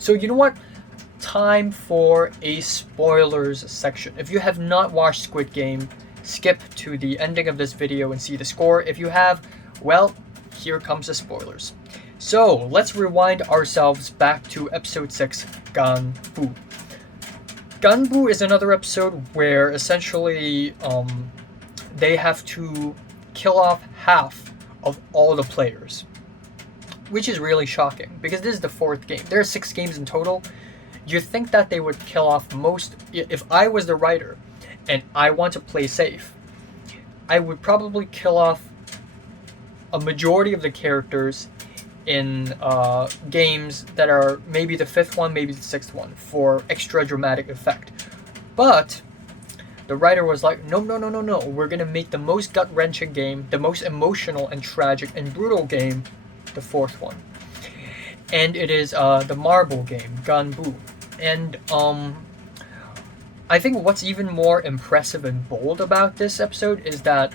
So you know what? Time for a spoilers section. If you have not watched Squid Game, skip to the ending of this video and see the score. If you have, well, here comes the spoilers. So let's rewind ourselves back to episode 6, Ganbu. Ganbu is another episode where essentially they have to kill off half of all the players, which is really shocking because this is the 4th game. There are 6 games in total. You'd think that they would kill off most. If I was the writer and I want to play safe, I would probably kill off a majority of the characters in games that are maybe the 5th one, maybe the 6th one, for extra dramatic effect. But the writer was like, no, we're gonna make the most gut-wrenching game, the most emotional and tragic and brutal game, the 4th one. And it is the marble game, Ganbu. And I think what's even more impressive and bold about this episode is that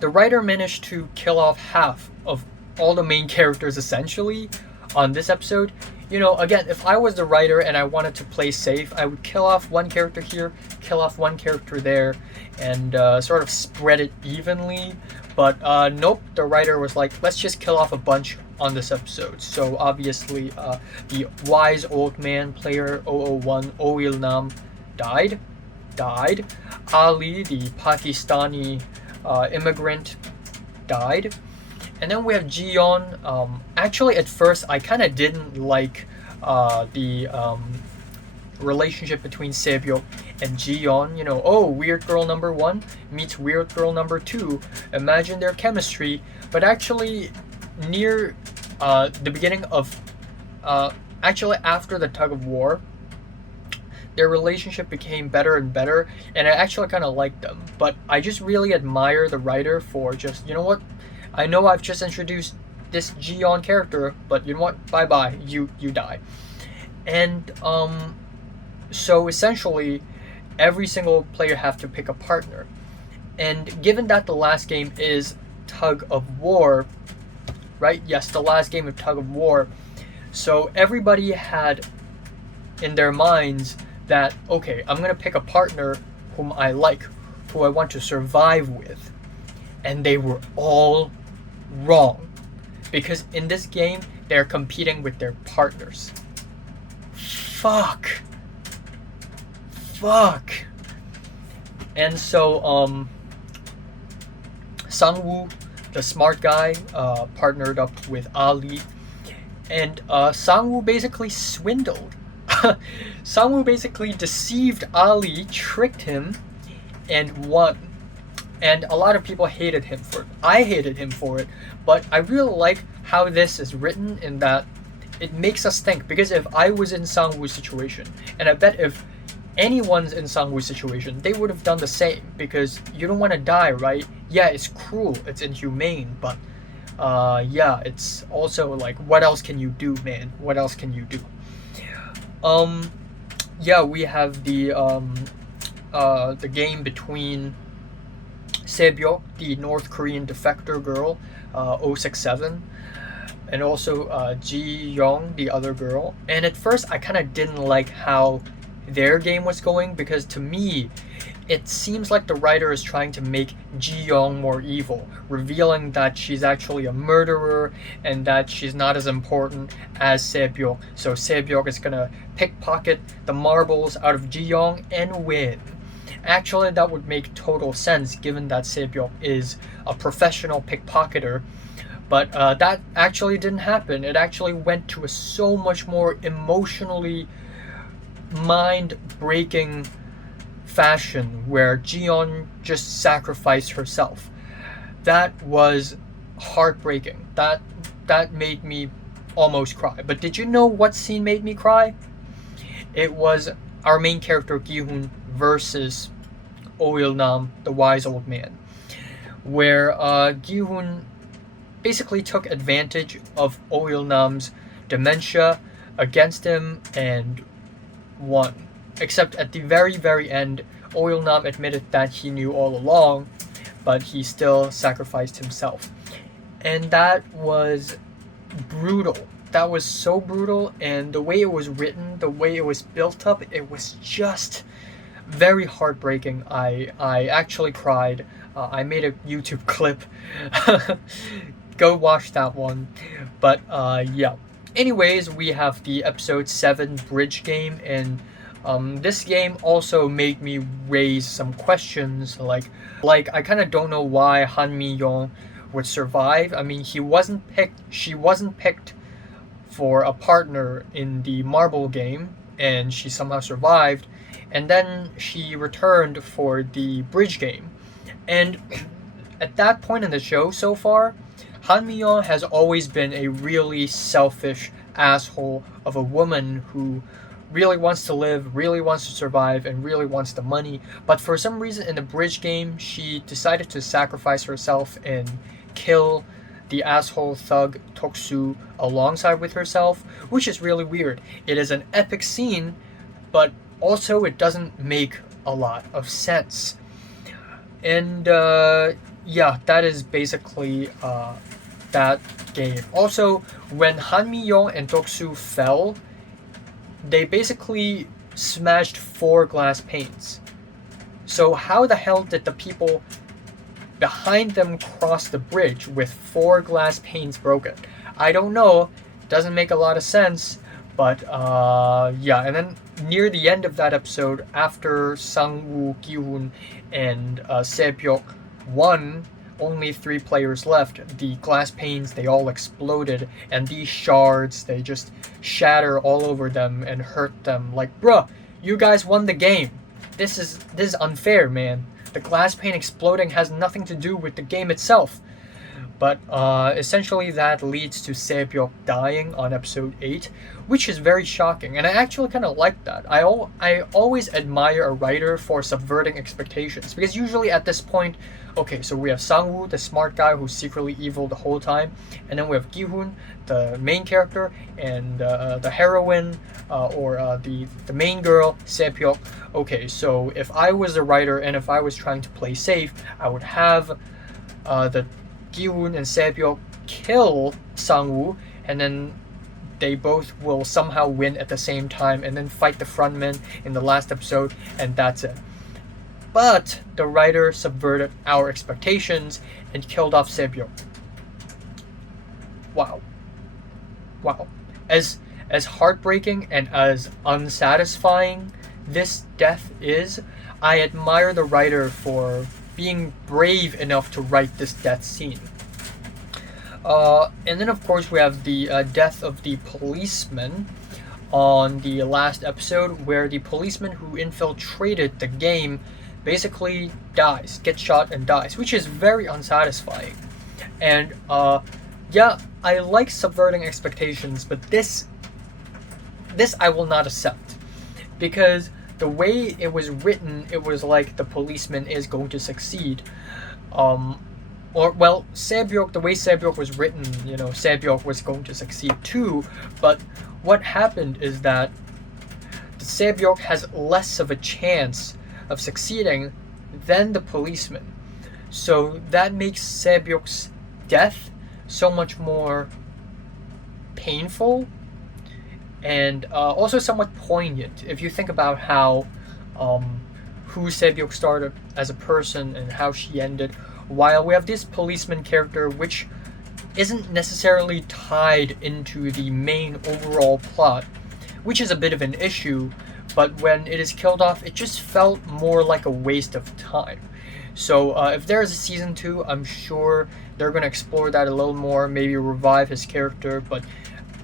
the writer managed to kill off half of all the main characters essentially on this episode. You know, again, if I was the writer and I wanted to play safe, I would kill off one character here, kill off one character there, and sort of spread it evenly. But nope, the writer was like, let's just kill off a bunch on this episode. So obviously, the wise old man player 001, Ho-yeon, died. Ali, the Pakistani immigrant, died. And then we have Ji-yeon. Actually, at first, I kind of didn't like the relationship between Se-byuk and Ji-yeon. You know, oh, weird girl number 1 meets weird girl number 2. Imagine their chemistry. But actually, near the beginning of... actually, after the tug of war, their relationship became better and better. And I actually kind of liked them. But I just really admire the writer for just, you know what? I know I've just introduced this Ji-yeon character, but you know what? Bye-bye. You die. And so essentially, every single player have to pick a partner. And given that the last game is Tug of War, right? Yes, the last game of Tug of War. So everybody had in their minds that, okay, I'm going to pick a partner whom I like, who I want to survive with. And they were all wrong, because in this game they're competing with their partners. Fuck. And so Sang-woo, the smart guy, partnered up with Ali, and Sang-woo basically swindled. Sang-woo basically deceived Ali, tricked him, and won. And a lot of people hated him for it. I hated him for it, but I really like how this is written in that it makes us think. Because if I was in Sang-woo's situation, and I bet if anyone's in Sang-woo's situation, they would have done the same. Because you don't want to die, right? Yeah, it's cruel, it's inhumane, but yeah, it's also like, what else can you do, man? What else can you do? Yeah, we have the game between Se-byuk, the North Korean defector girl, 067, and also Ji-yeon, the other girl. And at first, I kind of didn't like how their game was going, because to me, it seems like the writer is trying to make Ji-yeon more evil, revealing that she's actually a murderer and that she's not as important as Se-byuk. So Se-byuk is gonna pickpocket the marbles out of Ji-yeon and win. Actually, that would make total sense given that Se-byuk is a professional pickpocketer. But that actually didn't happen. It actually went to a so much more emotionally mind-breaking fashion where Ji-yeon just sacrificed herself. That was heartbreaking. That made me almost cry. But did you know what scene made me cry? It was our main character Gi-hun versus Ho-yeon, the wise old man, where Gi-hun basically took advantage of Ho-yeon's dementia against him and won. Except at the very, very end, Ho-yeon admitted that he knew all along, but he still sacrificed himself. And that was brutal. that was so brutal, and the way it was written, the way it was built up, it was just very heartbreaking. I actually cried. I made a YouTube clip. Go watch that one. But yeah. Anyways, we have the episode 7 bridge game, and this game also made me raise some questions. Like I kind of don't know why Han Mi-young would survive. I mean, she wasn't picked for a partner in the marble game, and she somehow survived. And then she returned for the bridge game. And at that point in the show so far, Han Mi-young has always been a really selfish asshole of a woman who really wants to live, really wants to survive, and really wants the money. But for some reason in the bridge game, she decided to sacrifice herself and kill the asshole thug Toksu alongside with herself, which is really weird. It is an epic scene, but also it doesn't make a lot of sense. And yeah, that is basically that game. Also, when Han Mi-young and Toksu fell, they basically smashed 4 glass panes. So how the hell did the people behind them cross the bridge with 4 glass panes broken? I don't know. Doesn't make a lot of sense. But yeah, and then near the end of that episode, after Sang-woo, Gi-hun, and Se-byuk won, only 3 players left. The glass panes, they all exploded, and these shards, they just shatter all over them and hurt them. Like, bruh, you guys won the game. This is unfair, man. The glass pane exploding has nothing to do with the game itself. But essentially that leads to Se-byuk dying on episode 8, which is very shocking, and I actually kind of like that. I always admire a writer for subverting expectations, because usually at this point, okay, so we have Sang-woo, the smart guy who's secretly evil the whole time, and then we have Gi-hun, the main character, and the heroine, or the main girl, Se-byuk. Okay, so if I was a writer and if I was trying to play safe, I would have the Gi-hun and Se-byuk kill Sang-woo, and then they both will somehow win at the same time and then fight the frontman in the last episode, and that's it. But the writer subverted our expectations and killed off Se-byuk. Wow. As heartbreaking and as unsatisfying this death is, I admire the writer for being brave enough to write this death scene. And then of course we have the death of the policeman on the last episode, where the policeman who infiltrated the game basically dies, gets shot and dies, which is very unsatisfying. And yeah, I like subverting expectations, but this I will not accept, because the way it was written, it was like the policeman is going to succeed. Or, well, Se-byuk, the way Se-byuk was written, you know, Se-byuk was going to succeed too, but what happened is that Se-byuk has less of a chance of succeeding than the policeman. So that makes Se-byuk's death so much more painful, and also somewhat poignant if you think about how who Se-byuk started as a person and how she ended, while we have this policeman character which isn't necessarily tied into the main overall plot, which is a bit of an issue, but when it is killed off, it just felt more like a waste of time. So if there is a season 2, I'm sure they're going to explore that a little more, maybe revive his character, but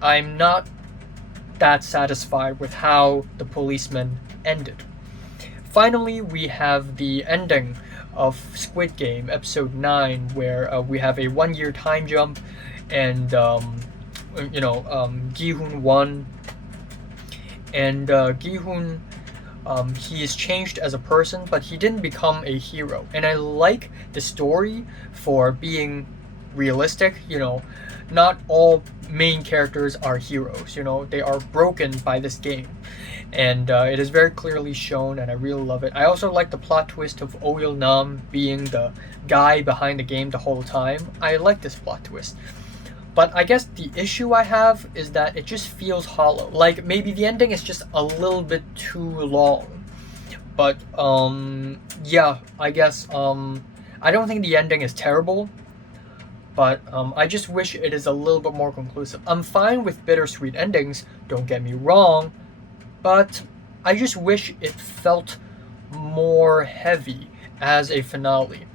I'm not that satisfied with how the policeman ended. Finally, we have the ending of Squid Game, episode 9, where we have a 1-year time jump, and Gi-hun won, and Gi-hun, he is changed as a person, but he didn't become a hero. And I like the story for being realistic. You know, not all main characters are heroes. You know, they are broken by this game, and it is very clearly shown, and I really love it. I also like the plot twist of Ho-yeon being the guy behind the game the whole time. I like this plot twist. But I guess the issue I have is that it just feels hollow. Like maybe the ending is just a little bit too long. But yeah, I guess I don't think the ending is terrible, but I just wish it is a little bit more conclusive. I'm fine with bittersweet endings, don't get me wrong, but I just wish it felt more heavy as a finale.